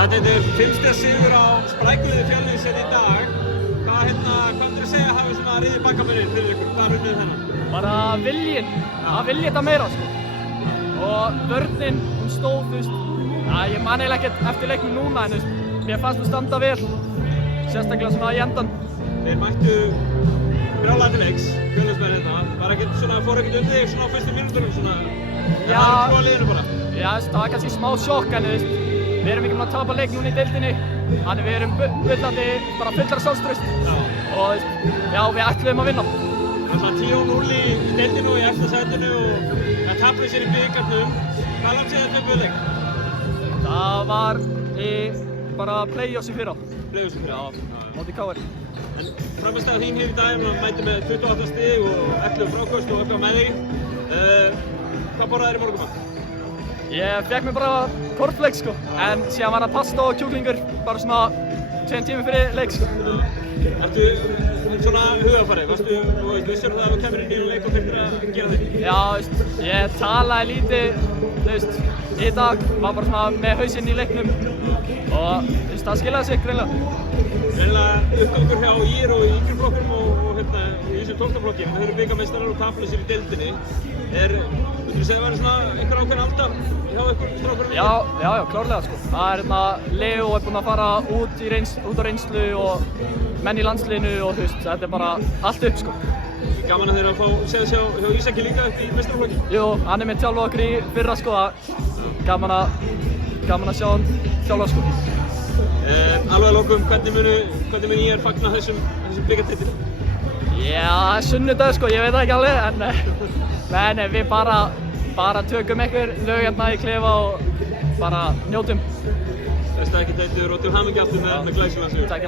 Þetta er 5 stiga sigur á sprækliði Fjölnisinn í dag. Hvað myndir þú segja hafi svona riðið bakkamennið fyrir ykkur? Hvað unnið þennan? Bara viljinn, að vilja þetta meira sko. Og vörnin, hún stóð, þú veist, ég man eiginlega ekkert eftir leiknum núna en þú veist, mér fannst hún standa vel, sérstaklega svona í endan. Þeir mættu brjálæði til leiks, Fjölnismenn hérna. Fór ekkert undir þig svona á fyrstu mínútunum svona? Já, það var liðinu bara? Já, það var kannski smá sjokk en þú veist, við erum ekki búin að tapa leik núna í deildinni, þannig við erum bullandi bara fullra sjálfstraust og þú veist, já, við ætluðum að vinna. Það var 10-0 í deildinu og í efsta sætinu og það tapaði sér í bikarnum. Hvað langt séð þetta töpuðu leik? Það var bara play-offs í fyrra. Play-offs í fyrra? Já, móti KR. En framistæða þín hér í dag, mæti með 28 stig og 11 fráköst og eitthvað með því. Hvað borðaðir í morgunmat? Ég fekk mér bara cornflakes sko, en síðan var það pasta og kjúklingur bara svona 2 tímum fyrir leik sko. Ertu svona hugafarið? Vissirðu það að þú kemur inn í leik og þurftir að gera þig? Já, veist, ég talaði lítið, þú veist, í dag, var bara svona með hausinn í leiknum og þú veist, það skilaði sig greinlega. Greinilega uppgangur hjá ÍR og í yngri flokkum og í þessum 12. flokki. Þeir eru bikarmeistarar og tapalausir í deildinni. Myndirðu segja að það væri svona einhver ákveðin alda hjá ykkur strákurum? Já, klárlega sko. Það er Leo er búinn að fara út á reynslu og menn í landsliðinu og þú veist, þetta er bara allt upp sko. Gaman að þeir að fá séð hjá Ísaki líka upp í meistaraflokki? Jú, hann er með þjálfa okkur í fyrra sko, gaman að sjá hann þjálfa sko. Alveg að lokum, hvernig mun ÍR fagna þessum bikartitli? Já, sunnudag sko, ég veit það ekki alveg, en við bara tökum einhver lög hérna í klefa og bara njótum. Besta ekki teitur og til hamingju aftur með glæsilega sigur. Takk.